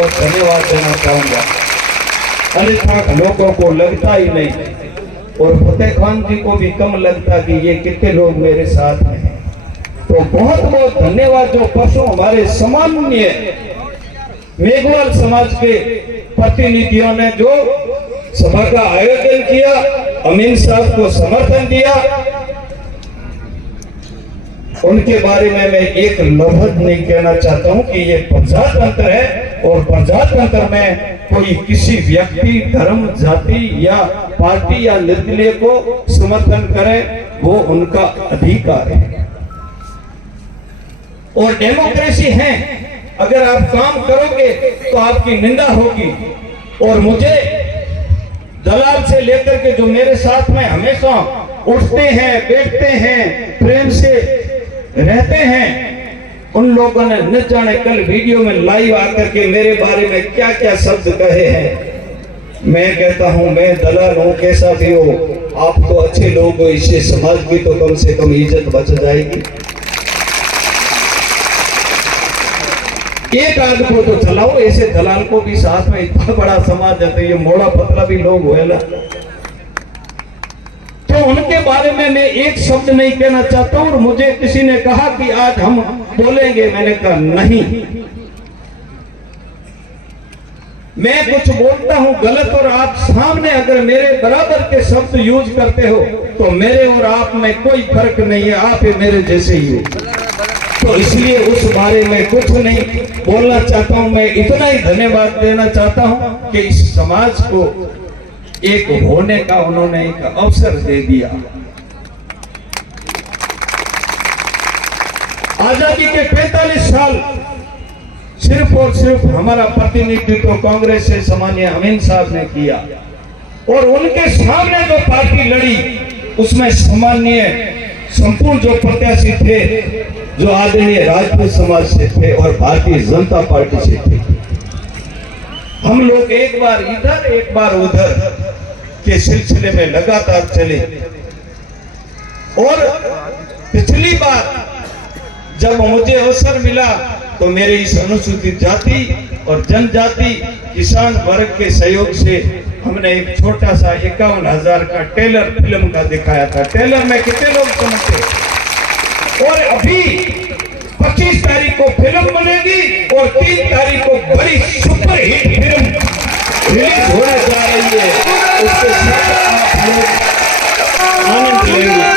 बहुत धन्यवाद देना चाहूंगा। अन्यथा लोगों को लगता ही नहीं, और फतेह खान जी को भी कम लगता कि ये कितने लोग मेरे साथ में हैं। तो बहुत बहुत धन्यवाद जो परसों हमारे सामान्य मेघवाल समाज के प्रतिनिधियों ने जो सभा का आयोजन किया, अमीन साहब को समर्थन दिया, उनके बारे में मैं एक लफ्ज नहीं कहना चाहता हूं कि ये प्रजातंत्र है, और प्रजातंत्र में कोई किसी व्यक्ति, धर्म, जाति या पार्टी या निर्दलीय को समर्थन करे, वो उनका अधिकार है। और डेमोक्रेसी है, अगर आप काम करोगे तो आपकी निंदा होगी। और मुझे दलाल से लेकर के जो मेरे साथ में हमेशा उठते हैं, बैठते हैं, प्रेम से रहते हैं, उन लोगों ने न जाने कल वीडियो में लाइव आकर के मेरे बारे में क्या क्या शब्द कहे हैं। मैं कहता हूं मैं दलाल हूं, कैसा भी हो, आप तो अच्छे लोग हो, इससे समाज की तो कम से कम इज्जत बच जाएगी। एक आध को तो चलाओ, ऐसे दलाल को भी साथ में, इतना बड़ा समाज है तो ये मोड़ा पतला भी लोग हुए ना, तो उनके बारे में मैं एक शब्द नहीं कहना चाहता हूं। और मुझे किसी ने कहा कि आज हम बोलेंगे, मैंने कहा नहीं, मैं कुछ बोलता हूं गलत और आप सामने अगर मेरे बराबर के शब्द यूज करते हो तो मेरे और आप में कोई फर्क नहीं है, आप ही मेरे जैसे ही हो। तो इसलिए उस बारे में कुछ नहीं बोलना चाहता हूं। मैं इतना ही धन्यवाद देना चाहता हूं कि इस समाज को एक होने का उन्होंने एक अवसर दे दिया। आजादी के 45 साल सिर्फ और सिर्फ हमारा प्रतिनिधित्व कांग्रेस से सामान्य अमीन साहब ने किया, और उनके सामने जो पार्टी लड़ी उसमें सामान्य संपूर्ण जो प्रत्याशी थे, जो आदरणीय राजपूत समाज से थे और भारतीय जनता पार्टी से थे। हम लोग एक बार इधर एक बार उधर के सिलसिले में लगातार चले, और पिछली बार जब मुझे अवसर मिला तो मेरे इस अनुसूचित जाति और जनजाति किसान वर्ग के सहयोग से हमने एक छोटा सा 51,000 का टेलर फिल्म का दिखाया था। टेलर में कितने लोग समझते, और अभी 25 तारीख को फिल्म बनेगी और 3 तारीख को बड़ी सुपर हिट फिल्म रिलीज होने जा रही है, उसके साथ आप लोग आनंद लेंगे।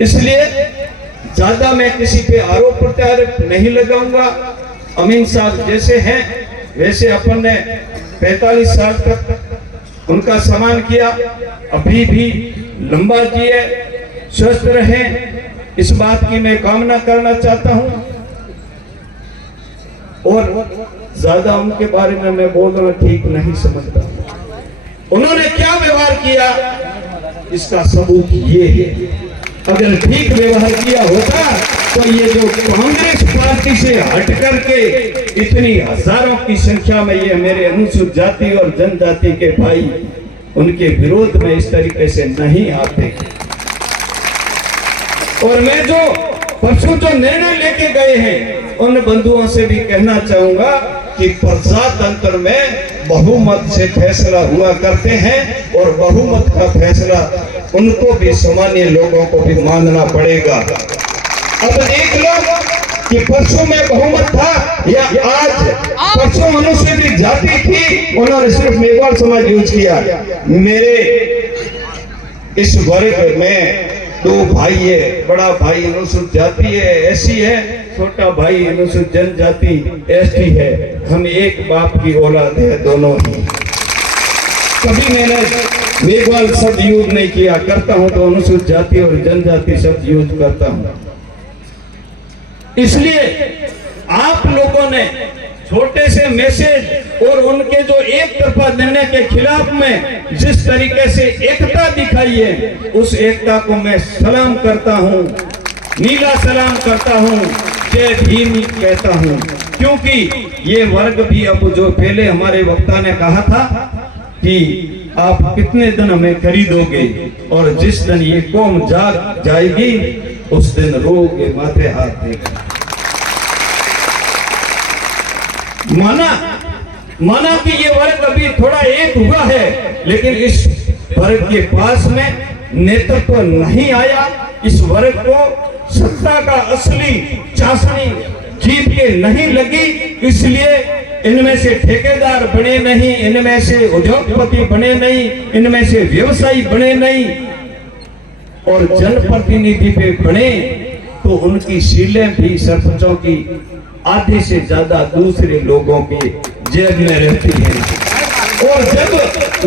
इसलिए ज्यादा मैं किसी पे आरोप प्रत्यारोप नहीं लगाऊंगा। अमीन साहब जैसे हैं वैसे अपन ने 45 साल तक उनका सम्मान किया, अभी भी लंबा जिए, स्वस्थ रहे, इस बात की मैं कामना करना चाहता हूं। और ज्यादा उनके बारे में मैं बोलना ठीक नहीं समझता। उन्होंने क्या व्यवहार किया इसका सबूत ये है। अगर ठीक व्यवहार किया होता तो ये जो कांग्रेस पार्टी से हट करके इतनी हजारों की संख्या में ये मेरे अनुसूचित जाति और जनजाति के भाई उनके विरोध में इस तरीके से नहीं आते। और मैं जो परसों जो निर्णय लेके गए हैं उन बंधुओं से भी कहना चाहूंगा कि प्रजातंत्र में बहुमत से फैसला हुआ करते हैं, और बहुमत का फैसला उनको भी सामान्य लोगों को भी मानना पड़ेगा। अब देख लो कि परसों में बहुमत था या आज, परसों अनुसूचित जाति थी, उन्होंने सिर्फ मेघवाल समाज यूज किया। मेरे इस वर्ग में 2 भाई है, बड़ा भाई अनुसूचित जाति है, एससी है, छोटा भाई अनुसूचित जनजाति एसटी है। हम एक बाप की औलाद है दोनों ही। कभी मैंने मेघवाल शब्द यूज नहीं किया, करता हूं तो अनुसूचित जाति और जनजाति शब्द यूज करता हूं। इसलिए आप लोगों ने छोटे से मैसेज और उनके जो एक तरफा निर्णय के खिलाफ में जिस तरीके से एकता दिखाई है, उस एकता को मैं सलाम करता हूं, नीला सलाम करता हूं, जय भीम कहता हूं। क्योंकि ये वर्ग भी अब जो पहले हमारे वक्ता ने कहा था कि आप कितने दिन हमें खरीदोगे, और जिस दिन ये कौम जाग जाएगी उस दिन रोगे माथे हाथ देकर। माना कि ये वर्ग अभी थोड़ा एक हुआ है, लेकिन इस वर्ग के पास में नेतृत्व नहीं आया। इस वर्ग को सत्ता का असली चाशनी जीत के नहीं लगी, इसलिए इनमें से ठेकेदार बने नहीं, इनमें से उद्योगपति बने नहीं, इनमें से व्यवसायी बने नहीं, और जनप्रतिनिधि पे बने तो उनकी सीलें भी सरपंचों की आधे से ज्यादा दूसरे लोगों की जेब में रहती हैं। और जब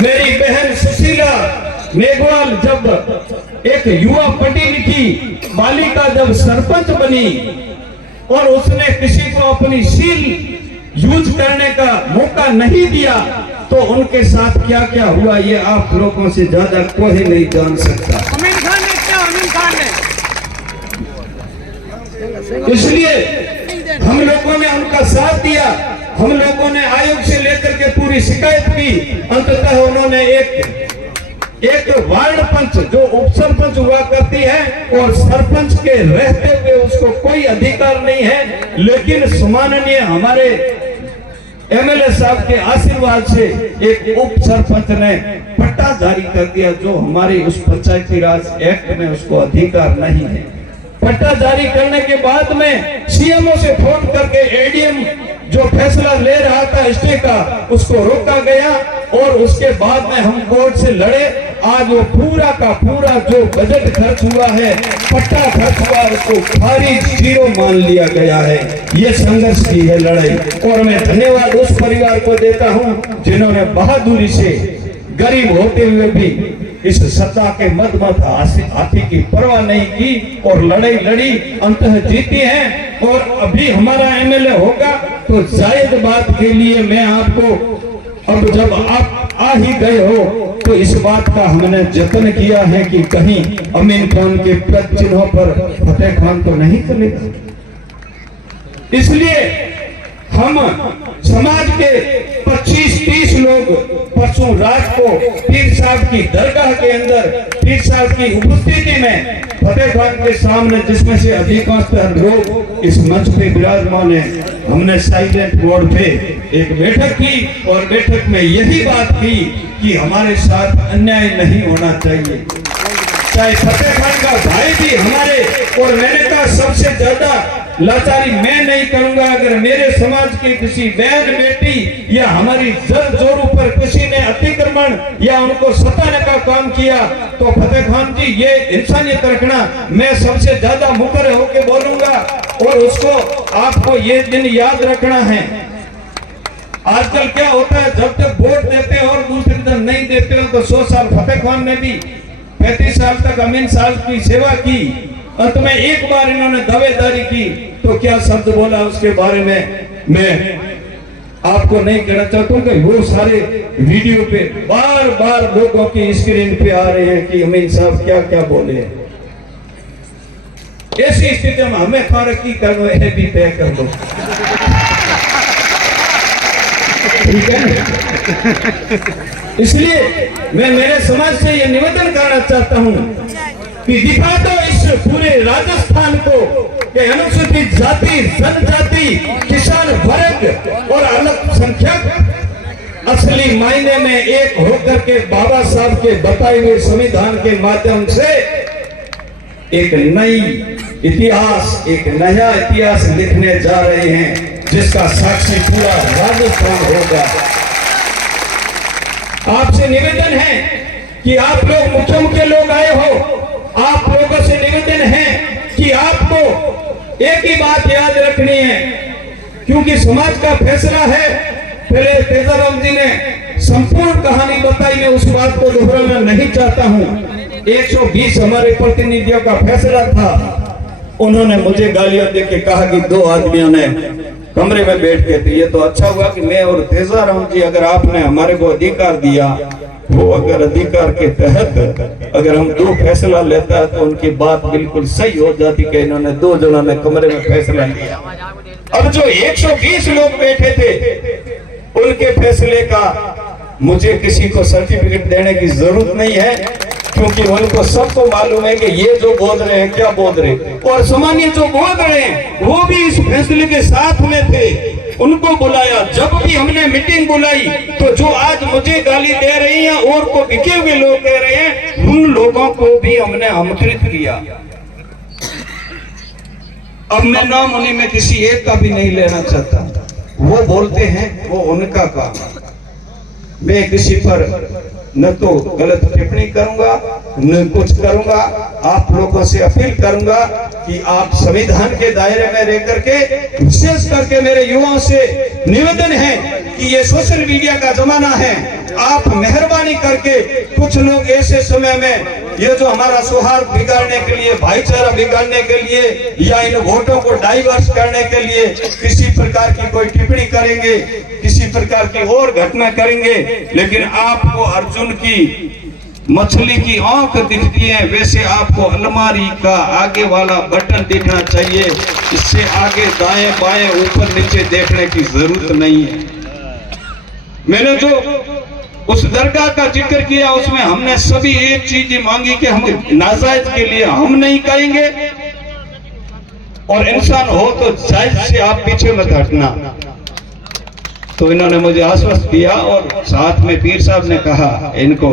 मेरी बहन सुशीला मेघवाल जब एक युवा पढ़ी लिखी बालिका जब सरपंच बनी और उसने किसी को अपनी सील यूज करने का मौका नहीं दिया, तो उनके साथ क्या क्या हुआ ये आप लोगों से ज्यादा कोई नहीं जान सकता। आमिर खान ने क्या, आमिर खान ने, इसलिए हम लोगों ने उनका साथ दिया। हम लोगों ने आयोग से लेकर के पूरी शिकायत की। अंततः उन्होंने एक वार्ड पंच जो उप सरपंच हुआ करती है और सरपंच के रहते हुए उसको कोई अधिकार नहीं है, लेकिन सम्माननीय हमारे एमएलए साहब के आशीर्वाद से एक उप सरपंच ने पट्टा जारी कर दिया, जो हमारी उस पंचायती राज एक्ट में उसको अधिकार नहीं है। पट्टा जारी करने के बाद में सीएमओ से फोन करके एडीएम जो फैसला ले रहा था स्टे का, उसको रोका गया और उसके बाद में हम कोर्ट से लड़े। आज वो पूरा का पूरा जो बजट खर्च हुआ है, पट्टा खर्च हुआ, उसको खारिज जीरो मान लिया गया है। ये संघर्ष की है लड़ाई, और मैं धन्यवाद उस परिवार को देता हूं जिन्होंने बहादुरी से गरीब होते हुए भी इस सत्ता के मद हाथी की परवाह नहीं की और लड़ाई लड़ी, अंततः जीती है। और अभी हमारा एमएलए होगा तो जायद बात के लिए मैं आपको, अब जब आप आ ही गए हो तो इस बात का हमने जतन किया है कि कहीं अमीन खान के पद चिन्हों पर फतेह खान तो नहीं चलेगा। इसलिए हम समाज के 25-30 लोग परसों रात को पीर साहब की दरगाह के अंदर पीर साहब की उपस्थिति में फतेह खान के सामने, जिसमें से अधिकांश लोग इस मंच पे विराजमान है, हमने साइलेंट मोड पे एक बैठक की और बैठक में यही बात की कि हमारे साथ अन्याय नहीं होना चाहिए। चाहे फतेह खान का भाई भी हमारे, और मैंने कहा सबसे ज्यादा लाचारी मैं नहीं करूंगा अगर मेरे समाज की किसी बहन बेटी या हमारी जर जोरों पर किसी ने अतिक्रमण या उनको सताने का काम किया, तो फतेह खान जी ये इंसानियत रखना, मैं सबसे ज्यादा मुकर होकर बोलूंगा। और उसको आपको ये दिन याद रखना है। आजकल क्या होता है, जब तक वोट देते हो और दूसरे दिन नहीं देते हो, तो 100 साल फतेह खान ने भी 35 साल तक अमीन साहब की सेवा की, अंत में एक बार इन्होंने दावेदारी की तो क्या शब्द बोला उसके बारे में मैं आपको नहीं कहना चाहता हूं कि वो सारे वीडियो पे बार बार लोगों की स्क्रीन पे आ रहे हैं कि अमीन साहब क्या क्या बोले। ऐसी स्थिति में हमें फारकी करना है भी तय कर दो, ठीक है। इसलिए मैं मेरे समाज से ये निवेदन करना चाहता हूं कि दिखा दो इस पूरे राजस्थान को कि अनुसूचित जाति, जनजाति, किसान वर्ग और अल्पसंख्यक असली मायने में एक होकर के बाबा साहब के बताए हुए संविधान के माध्यम से एक नई इतिहास, एक नया इतिहास लिखने जा रहे हैं, जिसका साक्षी पूरा राजस्थान होगा। आपसे निवेदन है कि आप लोग मुख्य मुख्य लोग आए हो, आप लोगों से निवेदन है कि आपको एक ही बात याद रखनी है, क्योंकि समाज का फैसला है। पहले तेजाराम जी ने संपूर्ण कहानी बताई, मैं उस बात को दोहराना नहीं चाहता हूं। 120 हमारे प्रतिनिधियों का फैसला था। उन्होंने मुझे गालियां देके कहा कि 2 आदमियों ने कमरे में बैठ के थे। ये तो अच्छा हुआ कि मैं और तेजाराम जी, अगर आपने हमारे को अधिकार दिया, वो अगर अधिकार के तहत अगर हम 2 फैसला लेता है तो उनकी बात बिल्कुल सही हो जाती कि इन्होंने 2 जनों ने कमरे में फैसला लिया। अब जो 120 लोग बैठे थे उनके फैसले का मुझे किसी को सर्टिफिकेट देने की जरूरत नहीं है, क्योंकि उनको सबको मालूम है कि ये जो बोल रहे हैं क्या बोल रहे हैं, और सामान्य जो बोल रहे हैं वो भी इस फैसले के साथ में थे। उनको बुलाया। जब भी हमने मीटिंग बुलाई तो जो आज मुझे गाली दे रही हैं और को बिके हुए लोग कह रहे हैं, उन लोगों को भी हमने आमंत्रित किया। अब मैं नाम उन्हीं में किसी एक का भी नहीं लेना चाहता, वो बोलते हैं वो उनका काम। मैं किसी पर न तो गलत टिप्पणी करूंगा न कुछ करूंगा। आप लोगों से अपील करूंगा कि आप संविधान के दायरे में रह करके, विशेष करके मेरे युवाओं से निवेदन है कि ये सोशल मीडिया का जमाना है, आप मेहरबानी करके कुछ लोग ऐसे समय में ये जो हमारा सौहार्द बिगाड़ने के लिए, भाईचारा बिगाड़ने के लिए या इन वोटों को डाइवर्स करने के लिए किसी प्रकार की कोई टिप्पणी करेंगे, किसी प्रकार की और घटना करेंगे, लेकिन आपको अर्जुन की मछली की आंख दिखती है, वैसे आपको अलमारी का आगे वाला बटन दिखना चाहिए। इससे आगे दाएं बाएं ऊपर नीचे देखने की जरूरत नहीं है। मैंने जो उस दरगाह का जिक्र किया उसमें हमने सभी एक चीज ही मांगी कि हम नाजायज के लिए हम नहीं कहेंगे, और इंसान हो तो जायज से आप पीछे मत हटना। तो इन्होंने मुझे आश्वस्त किया और साथ में पीर साहब ने कहा इनको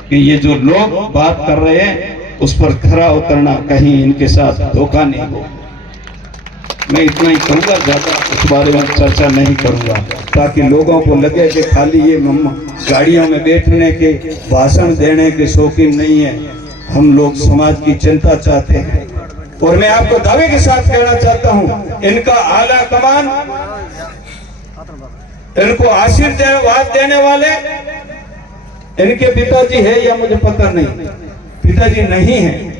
कि ये जो लोग बात कर रहे हैं उस पर खरा उतरना, कहीं इनके साथ धोखा नहीं हो। मैं इतना ही कहूँगा, ज्यादा उस बारे में चर्चा नहीं करूँगा, ताकि लोगों को लगे कि खाली ये गाड़ियों में बैठने के, भाषण देने के शौकीन नहीं है। हम लोग समाज की चिंता चाहते हैं। और मैं आपको दावे के साथ कहना चाहता हूँ, इनका आला कमान, इनको आशीर्वाद देने वाले इनके पिताजी है या मुझे पता नहीं, पिताजी नहीं है।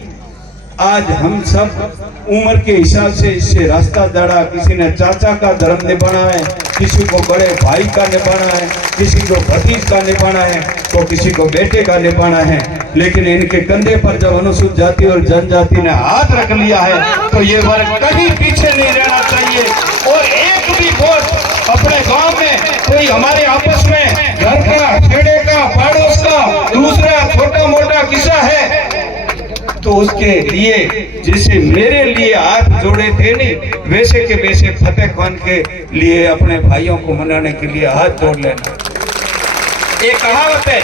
आज हम सब उम्र के हिसाब से इससे रास्ता जड़ा, किसी ने चाचा का धर्म निभाना है, किसी को बड़े भाई का निभाना है, किसी को भतीज का निभाना है, तो किसी को बेटे का निभाना है। लेकिन इनके कंधे पर जब अनुसूचित जाति और जनजाति ने हाथ रख लिया है तो ये वर्ग कहीं पीछे नहीं रहना चाहिए। और एक भी वोट अपने गांव में कोई हमारे आपस में घर का, खेड़े का, पड़ोस का दूसरा छोटा मोटा किस्सा है तो उसके लिए जैसे मेरे लिए हाथ जोड़े थे नहीं, वैसे के वैसे फतेह खान के लिए अपने भाइयों को मनाने के लिए हाथ जोड़ लेना। एक कहावत है,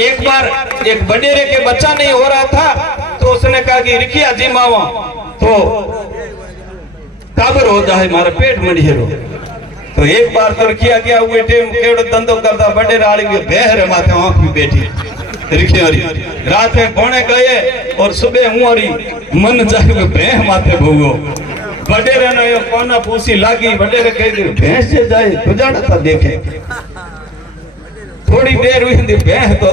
एक बार एक बडेरे के बच्चा नहीं हो रहा था तो उसने कहा कि रिखिया जी मावा तो काबर हो जाए मारा पेट मंडियो। तो एक बार तो रिखिया गया हुए टेम केड़ो धंधो करता बडेरे आली बेहरे माथे आंख भी बैठी रिखियारी रात में पौने गए और सुबह हुआरी मन जाए भैंस माथे भूगो। बडेरे ने यो कोना पूसी लागी, बडेरे कह दी भैंस से जाए गुजारा था देखे। थोड़ी देर हुई थी भैंस तो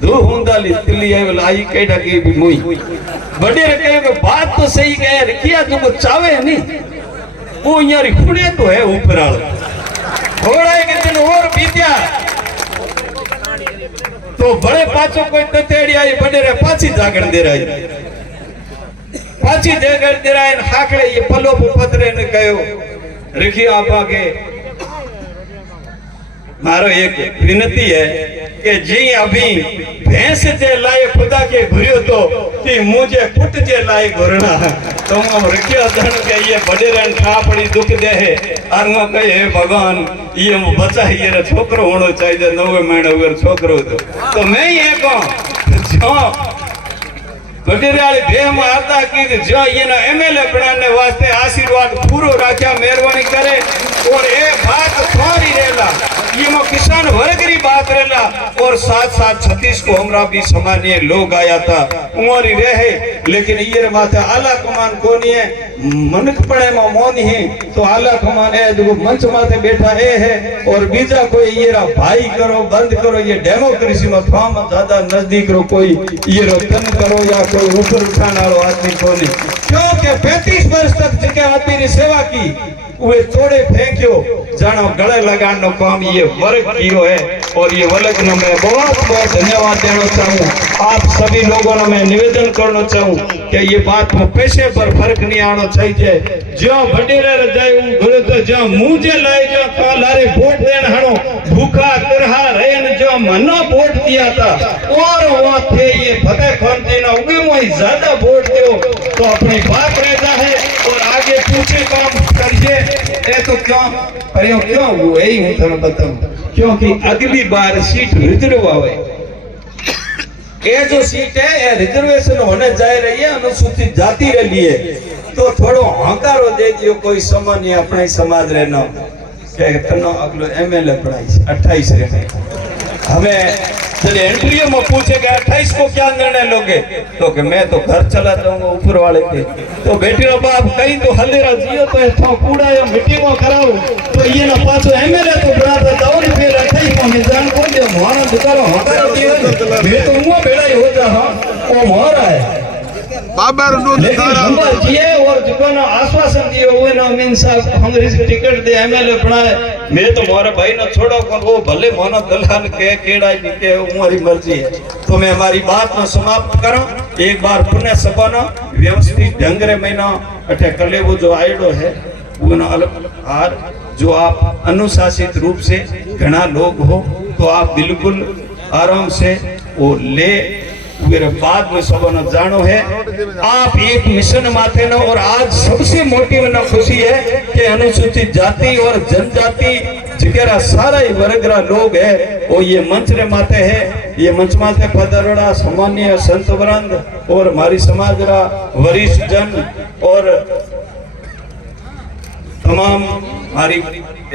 दो हुंदाली तिल्ली आई लाई केडा की भी मुई। बडेरे कहे कि बात तो सही कहे, रिखिया तुमको चावे नहीं वो यार खुणे तो है ऊपर वाला। थोड़ा एक दिन और बीत्या तो बड़े पाछो कोई ततेड़ी आई, बडेरे पाछी जागड़ दे रही, पाछी जागड़ दे रहा है। हाकड़े ये पलो पत्रे ने कहो रिखिया आपा के मारो एक विनती है कि जी अभी भैंस जे लाए खुदा के घुरियो तो ती मुझे पुट जे लाए घुरना तो हम रिखिया धन के ये बड़े रन खा पड़ी दुख दे है अरंगो कहे हे भगवान ये बच्चा ये रे छोकरो होनो चाहिए 9 महीने अगर छोकरो तो मैं ये कहूं जो बडेरे वाली देह में आता कि जो ये ना एमएलए बनाने वास्ते आशीर्वाद पूरो राख्या मेहरबानी करे। और एक बात थोड़ी रेला ये मो किसान वर्ग री बात रेला और साथ साथ छत्तीस को हमरा भी सामान्य लोग आया था उमरी रहे, लेकिन ये माथे आला कमान कोनी है मनक पड़े में मौनी है तो आला कमान है जो मंच माथे बैठा है और बीजा कोई ये भाई करो बंद करो ये डेमोक्रेसी में फाम ज्यादा नजदीक रो कोई ये रतन करो या कोई ऊपर उठाने वालो आदमी कोनी। क्योंकि 35 वर्ष तक जिके आदमी ने सेवा की वे तोड़े फेंक्यो जानो गले लगाने काम ये वर्ग कियो है। और ये वर्ग ने मैं बहुत बहुत धन्यवाद देना चाहूँ। आप सभी लोगों ने मैं निवेदन करना चाहूँ कि ये बात में पैसे पर फर्क नहीं आना चाहिए। जो बडेरे जाए तो जो मुझे लाए जो लारे वोट देन हणो भूखा तरहा रहन जो मना वोट दिया था और वो थे ये फतेह खान जी ना उगे मुझे ज्यादा वोट दो तो अपनी बात रहता है और आगे पूछे काम करिए। ये तो क्यों अरे क्यों हुआ यही हूँ तुम्हें बताऊं, क्योंकि अगली बार सीट रिजर्व आवे। ये जो सीट है ये रिजर्वेशन होने जा रही है अनुसूचित जाति के लिए, तो थोड़ो हकारो दे दियो कोई सामान्य अपने समाज रहना के तनो अगलो एमएलए पढ़ाई 28 रहे। हमें चलिए एंट्री में पूछेगा 28 को क्या निर्णय लोगे, तो कि मैं तो घर चला जाऊंगा ऊपर वाले के। तो बेटी रो बाप कहीं तो हल्लेरा जियो तो इतना कूड़ा या मिट्टी में कराओ तो ये ना पाछो एमएलए तो बराबर जाओ नहीं फिर 28 में निजान को दे मारा दुकारो हकारो दियो मैं तो मुंह बेड़ा ही हो जा। हां वो मोरा है बाबर नो दिखारा जिए और जिकोना आश्वासन दियो हुए ना मीन साहब कांग्रेस टिकट दे एमएलए बनाए। मैं तो मोरा भाई ना छोड़ो को वो भले मोनो दलाल के केड़ा ही के हमारी मर्जी है। तो मैं हमारी बात में समाप्त करूं। एक बार पुनः सपना व्यवस्थित ढंग रे महीना अठे कले वो जो आइडो है वो ना और जो आप अनुशासित रूप से घना लोग हो तो आप बिल्कुल आराम से वो ले मेरे बाद में सब न जानो है आप एक मिशन माथे न। और आज सबसे मोटी मना खुशी है कि अनुसूचित जाति और जनजाति जिकेरा सारा ही वर्गरा लोग है वो ये मंच रे माथे है। ये मंच माथे पधारोड़ा सामान्य संत वृंद और हमारी समाज रा वरिष्ठ जन और तमाम हमारी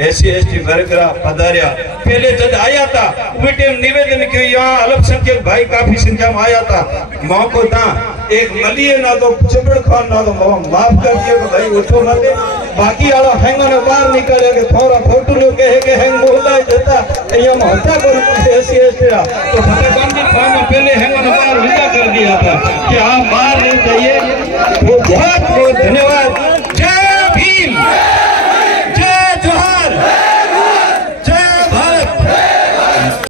SC/ST वर्ग पधारिया। पहले जब आया था बेटे निवेदन किया यहाँ अल्पसंख्यक भाई काफी संख्या में आया था मौको था एक मलिए ना तो चिबड़ खान ना तो माफ कर दिए भाई उठो ना दे बाकी वाला हैंगा ने बाहर निकले के थोड़ा फोटो लो कहे के हैंग बोला देता ये होता को SC/ST तो फतेह खान जी खान ने पहले हैंगा ने बाहर विदा कर दिया था कि आप बाहर नहीं जाइए। तो बहुत बहुत धन्यवाद।